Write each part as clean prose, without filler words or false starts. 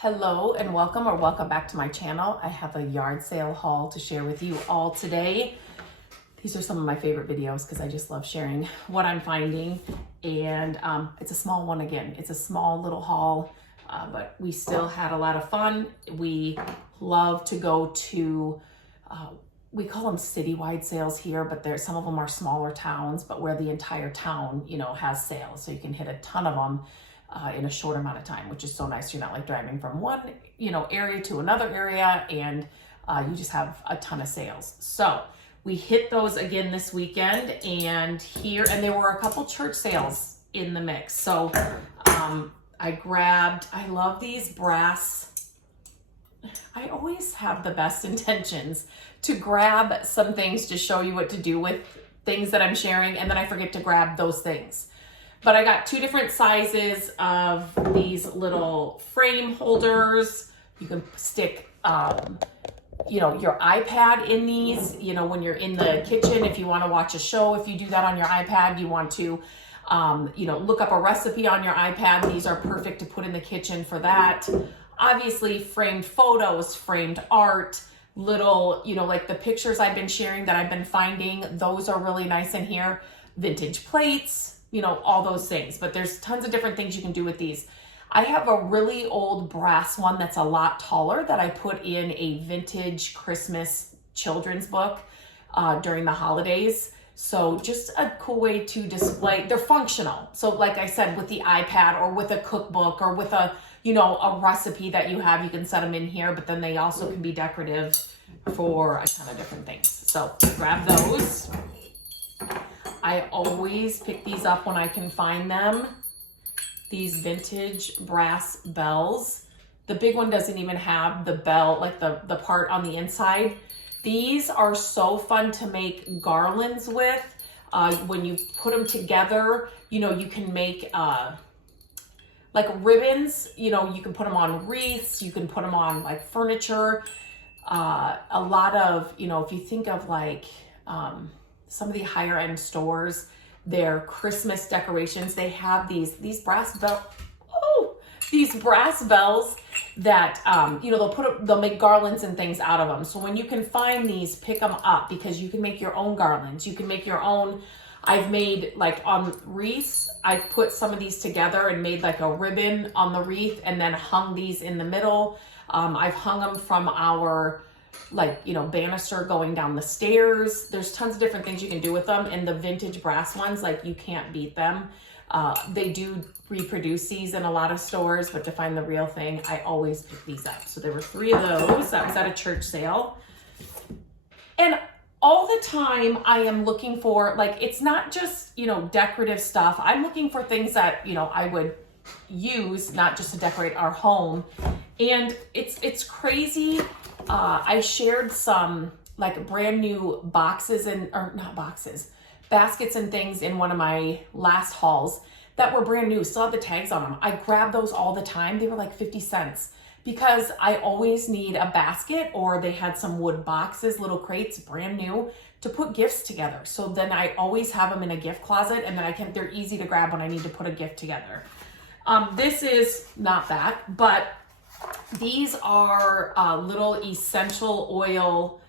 Hello and welcome or welcome back to my channel. I have a yard sale haul to share with you all today. These are some of my favorite videos because I just love sharing what I'm finding. And it's a small one again. It's a small little haul, but we still had a lot of fun. We love to go to, we call them citywide sales here, but some of them are smaller towns, but where the entire town, has sales. So you can hit a ton of them in a short amount of time, which is so nice. You're not like driving from one, area to another area, and you just have a ton of sales. So we hit those again this weekend, and there were a couple church sales in the mix. So I love these brass. I always have the best intentions to grab some things to show you what to do with things that I'm sharing, and then I forget to grab those things. But I got two different sizes of these little frame holders. You can stick, your iPad in these, when you're in the kitchen, if you want to watch a show, if you do that on your iPad, you want to, look up a recipe on your iPad. These are perfect to put in the kitchen for that. Obviously, framed photos, framed art, little, like the pictures I've been sharing that I've been finding, those are really nice in here. Vintage plates, all those things, but there's tons of different things you can do with these. I have a really old brass one that's a lot taller that I put in a vintage Christmas children's book during the holidays. So just a cool way to display. They're functional. So like I said, with the iPad or with a cookbook or with a recipe that you have, you can set them in here, but then they also can be decorative for a ton of different things. So grab those. I always pick these up when I can find them. These vintage brass bells. The big one doesn't even have the bell, like the part on the inside. These are so fun to make garlands with. When you put them together, you can make like ribbons. You can put them on wreaths. You can put them on like furniture. A lot of, if you think of like, some of the higher end stores, their Christmas decorations, they have these brass bells that, they'll make garlands and things out of them. So when you can find these, pick them up because you can make your own garlands. You can make your own. I've made like on wreaths, I've put some of these together and made like a ribbon on the wreath and then hung these in the middle. I've hung them from our banister going down the stairs. There's tons of different things you can do with them. And the vintage brass ones, you can't beat them. They do reproduce these in a lot of stores, but to find the real thing, I always pick these up. So there were 3 of those. That was at a church sale. And all the time I am looking for, it's not just, decorative stuff. I'm looking for things that, I would use, not just to decorate our home. And it's crazy. I shared some brand new baskets and things in one of my last hauls that were brand new, still have the tags on them. I grab those all the time. They were like 50 cents because I always need a basket, or they had some wood boxes, little crates, brand new, to put gifts together. So then I always have them in a gift closet, and then they're easy to grab when I need to put a gift together. This is not that, but these are little essential oil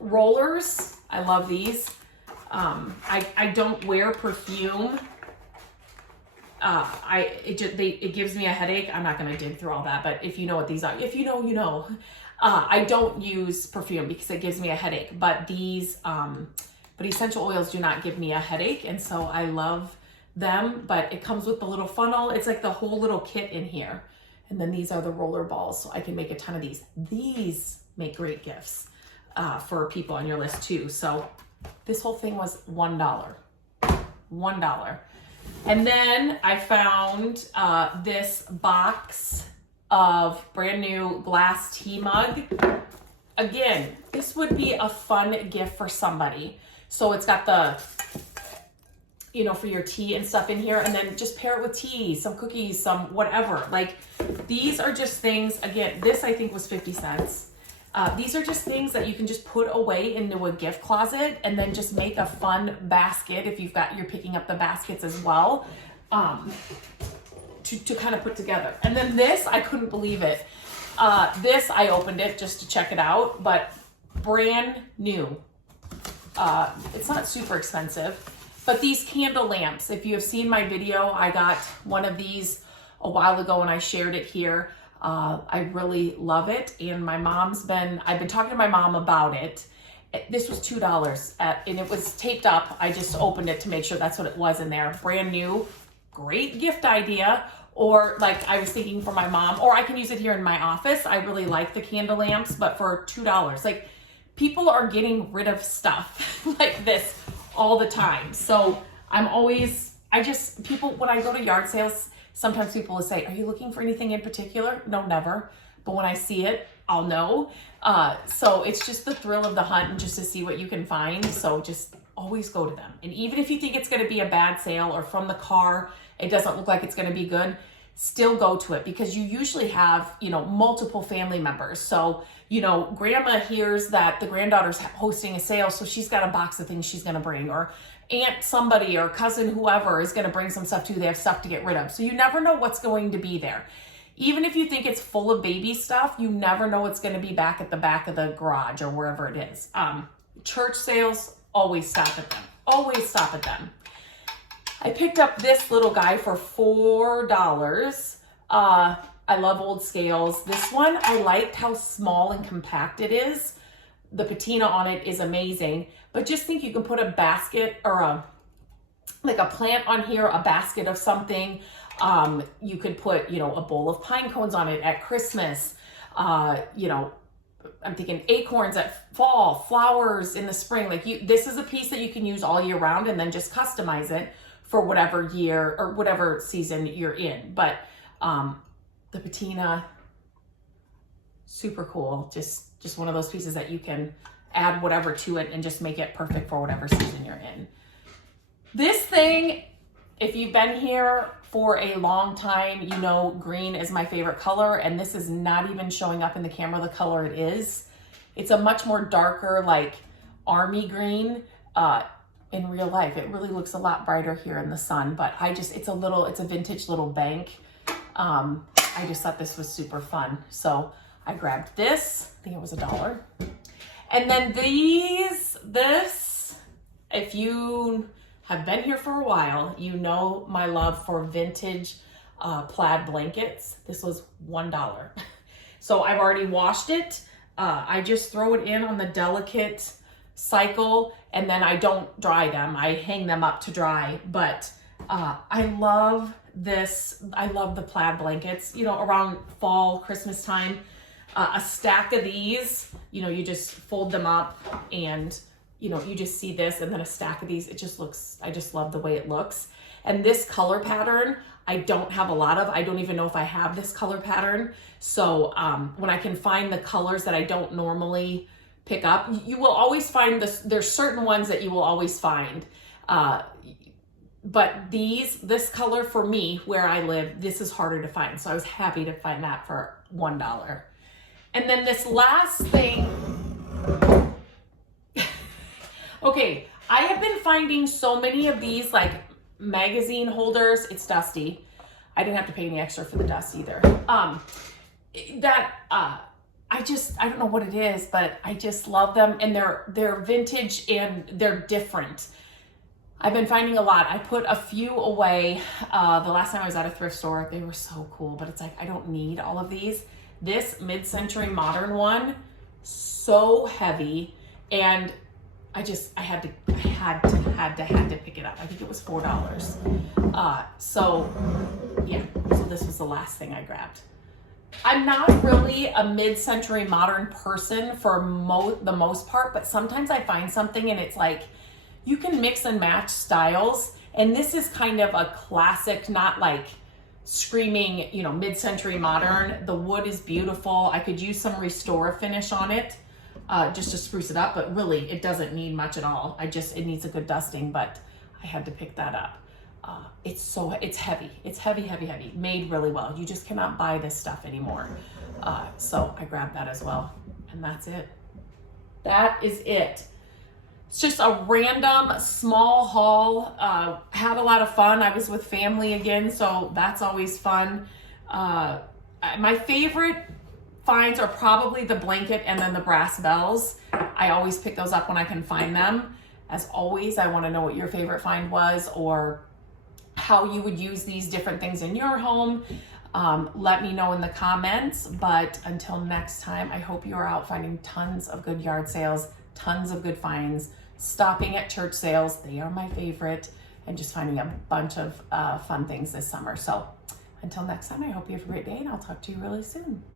rollers. I love these. I don't wear perfume. It gives me a headache. I'm not going to dig through all that, but if you know what these are, if you know, you know. I don't use perfume because it gives me a headache, but essential oils do not give me a headache, and so I love them. But it comes with the little funnel. It's like the whole little kit in here. And then these are the roller balls, so I can make a ton of these. These make great gifts for people on your list too. So this whole thing was $1. $1. And then I found this box of brand new glass tea mug. Again, this would be a fun gift for somebody. So it's got the, for your tea and stuff in here, and then just pair it with tea, some cookies, some whatever. These are just things, again, this I think was 50 cents. These are just things that you can just put away into a gift closet and then just make a fun basket if you're picking up the baskets as well. to kind of put together. And then this, I couldn't believe it. This, I opened it just to check it out, but brand new. It's not super expensive, but these candle lamps, if you have seen my video, I got one of these a while ago and I shared it here. I really love it. And I've been talking to my mom about it. This was $2 and it was taped up. I just opened it to make sure that's what it was in there. Brand new, great gift idea. Or like I was thinking for my mom, or I can use it here in my office. I really like the candle lamps, but for $2, like people are getting rid of stuff like this all the time. So when I go to yard sales, sometimes people will say, are you looking for anything in particular? No, never. But when I see it, I'll know. So it's just the thrill of the hunt and just to see what you can find. So just always go to them. And even if you think it's going to be a bad sale or from the car, it doesn't look like it's going to be good, still go to it because you usually have, multiple family members. So, grandma hears that the granddaughter's hosting a sale. So she's got a box of things she's going to bring, or aunt somebody or cousin whoever is going to bring some stuff too. They have stuff to get rid of. So you never know what's going to be there. Even if you think it's full of baby stuff, you never know what's going to be back at the back of the garage or wherever it is. Church sales, always stop at them. Always stop at them. I picked up this little guy for $4. I love old scales. This one, I liked how small and compact it is. The patina on it is amazing. But just think you can put a basket or a plant on here, a basket of something. You could put, a bowl of pine cones on it at Christmas. I'm thinking acorns at fall, flowers in the spring. This is a piece that you can use all year round and then just customize it for whatever year or whatever season you're in. But the patina, super cool. Just one of those pieces that you can add whatever to it and just make it perfect for whatever season you're in. This thing, if you've been here for a long time, green is my favorite color, and this is not even showing up in the camera the color it is. It's a much more darker, like army green. In real life, it really looks a lot brighter here in the sun, but it's a vintage little bank. I just thought this was super fun. So I grabbed this, I think it was $1. And then this, if you have been here for a while, you know my love for vintage plaid blankets. This was $1. So I've already washed it. I just throw it in on the delicate cycle and then I don't dry them. I hang them up to dry, but I love this. I love the plaid blankets, around fall, Christmas time, a stack of these, you just fold them up and you just see this and then a stack of these. I just love the way it looks. And this color pattern, I don't have a lot of. I don't even know if I have this color pattern. So when I can find the colors that I don't normally pick up, you will always find this. There's certain ones that you will always find. But this color for me, where I live, this is harder to find. So I was happy to find that for $1. And then this last thing, okay, I have been finding so many of these like magazine holders. It's dusty. I didn't have to pay any extra for the dust either. I don't know what it is, but I just love them, and they're vintage and they're different. I've been finding a lot. I put a few away. The last time I was at a thrift store, they were so cool, but it's like, I don't need all of these. This mid-century modern one, so heavy. And I had to pick it up. I think it was $4. So this was the last thing I grabbed. I'm not really a mid-century modern person for the most part, but sometimes I find something and it's like, you can mix and match styles. And this is kind of a classic, not like screaming, mid-century modern. The wood is beautiful. I could use some Restore finish on it just to spruce it up, but really it doesn't need much at all. It needs a good dusting, but I had to pick that up. It's heavy. It's heavy, made really well. You just cannot buy this stuff anymore. So I grabbed that as well, and that's it. That is it. It's just a random small haul. Had a lot of fun. I was with family again, so that's always fun. My favorite finds are probably the blanket and then the brass bells. I always pick those up when I can find them. As always, I want to know what your favorite find was, or how you would use these different things in your home. Let me know in the comments. But until next time, I hope you are out finding tons of good yard sales, tons of good finds, stopping at church sales. They are my favorite, and just finding a bunch of fun things this summer. So until next time, I hope you have a great day, and I'll talk to you really soon.